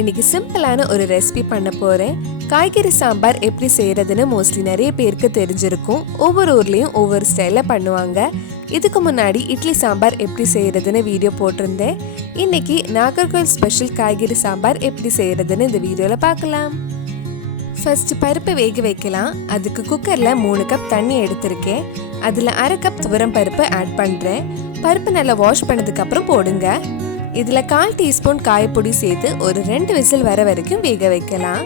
இன்னைக்கு சிம்பிளான ஒரு ரெசிபி பண்ண போறேன். காய்கறி சாம்பார் எப்படி செய்யறதுன்னு மோஸ்ட்லி நிறைய பேருக்கு தெரிஞ்சிருக்கும். ஒவ்வொரு ஊர்லயும் ஒவ்வொரு ஸ்டைல்ல பண்ணுவாங்க. இதுக்கு முன்னாடி இட்லி சாம்பார் எப்படி செய்யறதுன்னு வீடியோ போட்டிருந்தேன். இன்னைக்கு நாகர்கோயில் ஸ்பெஷல் காய்கறி சாம்பார் எப்படி செய்யறதுன்னு இந்த வீடியோல பார்க்கலாம். ஃபர்ஸ்ட் பருப்பு வேக வைக்கலாம். அதுக்கு குக்கர்ல 3 கப் தண்ணி எடுத்திருக்கேன். அதுல 1/2 கப் துவரம் பருப்பு ஆட் பண்றேன். பருப்பு நல்லா வாஷ் பண்ணதுக்கு அப்புறம் போடுங்க. இதுல 1/4 டீஸ்பூன் காயப்பொடி சேர்த்து ஒரு 2 விசில் வர வரைக்கும் வேக வைக்கலாம்.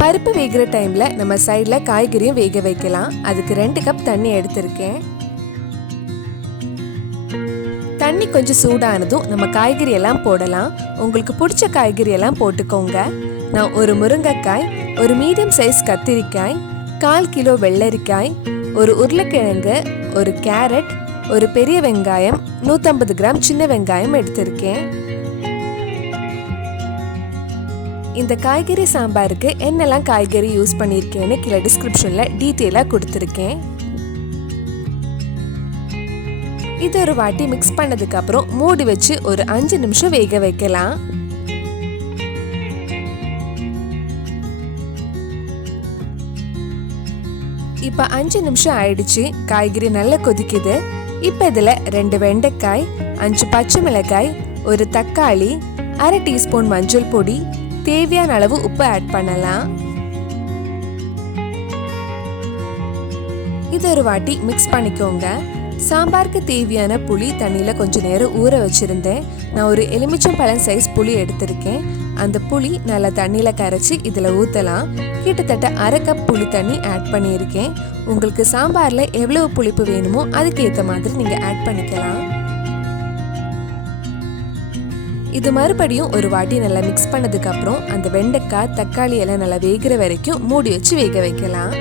பருப்பு வேகிற டைம்ல நம்ம சைட்ல காய்கறியும் வேக வைக்கலாம். அதுக்கு 2 கப் தண்ணி எடுத்திருக்கேன். தண்ணி கொஞ்சம் சூடானதும் நம்ம காய்கறி எல்லாம் போடலாம். உங்களுக்கு பிடிச்ச காய்கறி எல்லாம் போட்டுக்கோங்க. நான் ஒரு முருங்கைக்காய், ஒரு மீடியம் சைஸ் கத்திரிக்காய், 1/4 கிலோ வெள்ளரிக்காய், ஒரு உருளைக்கிழங்கு, ஒரு கேரட், ஒரு பெரிய வெங்காயம், 150 கிராம் சின்ன வெங்காயம் எடுத்திருக்கேன். இந்த காய்கறி சாம்பாருக்கு என்னெல்லாம் காய்கறி யூஸ் பண்ணியிருக்கேன்னு கீழே டிஸ்கிரிப்ஷன்ல டீட்டெயிலாக கொடுத்துருக்கேன். இது ஒரு வாட்டி மிக்ஸ் பண்ணதுக்கு அப்புறம் மூடி வச்சு ஒரு 5 நிமிஷம் வேக வைக்கலாம். இப்ப 5 நிமிஷம் ஆயிடுச்சு. காய்கறி நல்லா கொதிக்குது. இப்ப இதுல 2 வெண்டைக்காய், 5 பச்சை மிளகாய், ஒரு தக்காளி, 1/2 டீஸ்பூன் மஞ்சள் பொடி, தேவையான அளவு உப்பு ஆட் பண்ணலாம். இது ஒரு வாட்டி மிக்ஸ் பண்ணிக்கோங்க. சாம்பாருக்கு தேவையான புளி தண்ணியில கொஞ்ச நேரம் ஊற வச்சிருந்தேன். நான் ஒரு எலுமிச்சம்பழம் சைஸ் புளி எடுத்திருக்கேன். அந்த புளி நல்லா தண்ணியில கரைச்சி இதுல ஊத்தலாம். கிட்டத்தட்ட 1/2 கப் புளி தண்ணி ஆட் பண்ணியிருக்கேன். உங்களுக்கு சாம்பார்ல எவ்வளவு புளிப்பு வேணுமோ அதுக்கு ஏற்ற மாதிரி நீங்க ஆட் பண்ணிக்கலாம். இது மறுபடியும் ஒரு வாட்டி நல்லா மிக்ஸ் பண்ணதுக்கு அப்புறம் அந்த வெண்டைக்காய், தக்காளி எல்லாம் நல்லா வேகிற வரைக்கும் மூடி வச்சு வேக வைக்கலாம்.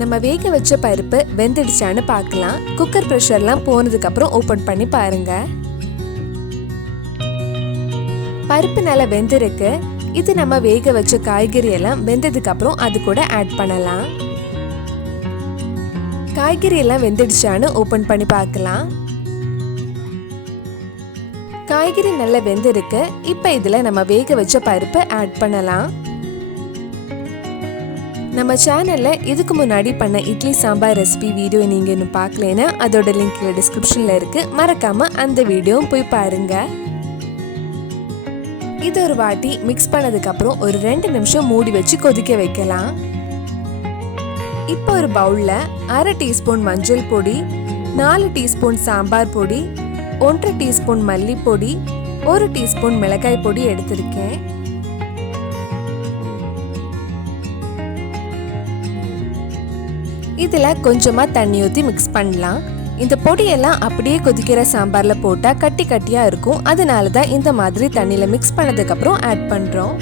நம்ம வேக வச்ச பருப்பு வெந்துடுச்சான்னு பார்க்கலாம். குக்கர் ப்ரெஷர்லாம் போனதுக்கு அப்புறம் ஓபன் பண்ணி பாருங்க. பருப்பு நல்லா வெந்திருக்கு. இது நம்ம வேக வச்ச காய்கறி எல்லாம் வெந்ததுக்கு அப்புறம் அது கூட ஆட் பண்ணலாம். காய்கறி எல்லாம் வெந்துடுச்சான்னு ஓபன் பண்ணி பார்க்கலாம். காய்கறி நல்லா வெந்திருக்கு. இப்ப இதுல நம்ம வேக வச்ச பருப்பு ஆட் பண்ணலாம். நம்ம சேனல்ல இதுக்கு முன்னாடி பண்ண இட்லி சாம்பார் ரெசிபி வீடியோ நீங்க இன்னும் பார்க்கலனா அதோட லிங்க் டிஸ்கிரிப்ஷன்ல இருக்கு. மறக்காம அந்த வீடியோவும் போய் பாருங்க. இது ஒரு வாட்டி மிக்ஸ் பண்ணதுக்கு அப்புறம் ஒரு 2 நிமிஷம் மூடி வச்சு கொதிக்க வைக்கலாம். இப்போ ஒரு பவுல்ல 1/2 டீஸ்பூன் மஞ்சள் பொடி, 4 டீஸ்பூன் சாம்பார் பொடி, 1 டீஸ்பூன் மல்லிப்பொடி, 1 டீஸ்பூன் மிளகாய் பொடி எடுத்திருக்கேன். இதுல கொஞ்சமா தண்ணி ஊத்தி மிக்ஸ் பண்ணலாம். இந்த பொடியெல்லாம் அப்படியே கொதிக்கிற சாம்பார்ல போட்டா கட்டி கட்டியா இருக்கும். அதனாலதான் இந்த மாதிரி தண்ணியில மிக்ஸ் பண்ணதுக்கு அப்புறம் ஆட் பண்றோம்.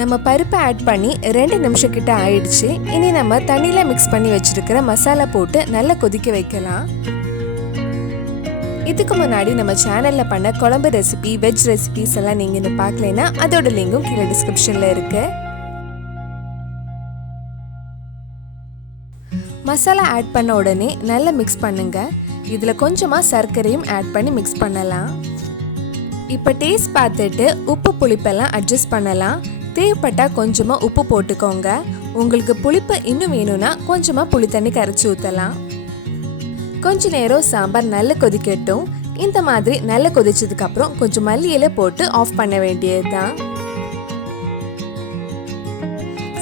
நம்ம பருப்பு ஆட் பண்ணி 2 நிமிஷம் கிட்ட ஆயிடுச்சு. இனி நம்ம தண்ணியில மிக்ஸ் பண்ணி வச்சிருக்கிற மசாலா போட்டு நல்லா கொதிக்க வைக்கலாம். இதுக்கு முன்னாடி நம்ம சேனல்ல பண்ண குழம்பு ரெசிபி, வெஜ் ரெசிபிஸ் எல்லாம் நீங்க இன்னும் பார்க்கலனா அதோட லிங்கும் கீழே டிஸ்கிரிப்ஷன்ல இருக்கு. மசாலா ஆட் பண்ண உடனே நல்லா மிக்ஸ் பண்ணுங்க. இதுல கொஞ்சமா சர்க்கரையும் ஆட் பண்ணி மிக்ஸ் பண்ணலாம். இப்ப டேஸ்ட் பார்த்துட்டு உப்பு புளிப்பெல்லாம் அட்ஜஸ்ட் பண்ணலாம். தேவைப்பட்டா கொஞ்சமா உப்பு போட்டுக்கோங்க. உங்களுக்கு புளிப்பு இன்னும் வேணும்னா கொஞ்சமா புளி தண்ணி கரைச்சி ஊத்தலாம். கொஞ்ச நேரம் சாம்பார் நல்லா கொதிக்கட்டும். இந்த மாதிரி நல்லா கொதிச்சதுக்கு அப்புறம் கொஞ்சம் மல்லி இலை போட்டு ஆஃப் பண்ண வேண்டியதுதான்.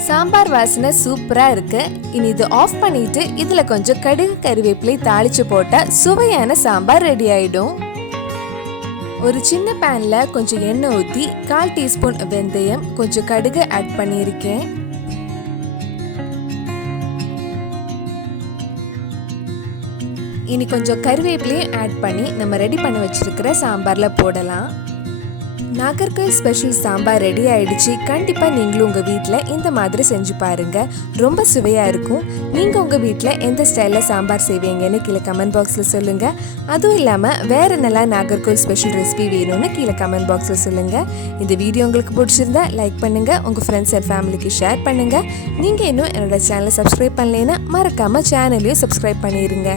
சாம்பார் வாசனை சூப்பரா இருக்கு. இனி இது ஆஃப் பண்ணிட்டு இதுல கொஞ்சம் கடுகு, கறிவேப்பிலை தாளிச்சு போட்டா சுவையான சாம்பார் ரெடி ஆயிடும். ஒரு சின்ன பேன்ல கொஞ்சம் எண்ணெய் ஊத்தி 1/4 டீஸ்பூன் வெந்தயம், கொஞ்சம் கடுகு ஆட் பண்ணியிருக்கேன். இனி கொஞ்சம் கறிவேப்பிலையும் ஆட் பண்ணி நம்ம ரெடி பண்ணி வச்சிருக்கிற சாம்பார்ல போடலாம். நாகர்கோயில் ஸ்பெஷல் சாம்பார் ரெடி ஆயிடுச்சு. கண்டிப்பாக நீங்களும் உங்கள் வீட்டில் இந்த மாதிரி செஞ்சு பாருங்கள். ரொம்ப சுவையாக இருக்கும். நீங்கள் உங்கள் வீட்டில் எந்த ஸ்டைலில் சாம்பார் செய்வீங்கன்னு கீழே கமெண்ட் பாக்ஸில் சொல்லுங்கள். அதுவும் இல்லாமல் வேறு நல்லா நாகர்கோயில் ஸ்பெஷல் ரெசிபி வேணும்னு கீழே கமெண்ட் பாக்ஸில் சொல்லுங்கள். இந்த வீடியோ உங்களுக்கு பிடிச்சிருந்தா லைக் பண்ணுங்கள், உங்கள் ஃப்ரெண்ட்ஸ் அண்ட் ஃபேமிலிக்கு ஷேர் பண்ணுங்கள். நீங்கள் இன்னும் என்னோட சேனலை சப்ஸ்கிரைப் பண்ணலைன்னா மறக்காமல் சேனலையும் சப்ஸ்கிரைப் பண்ணிடுங்க.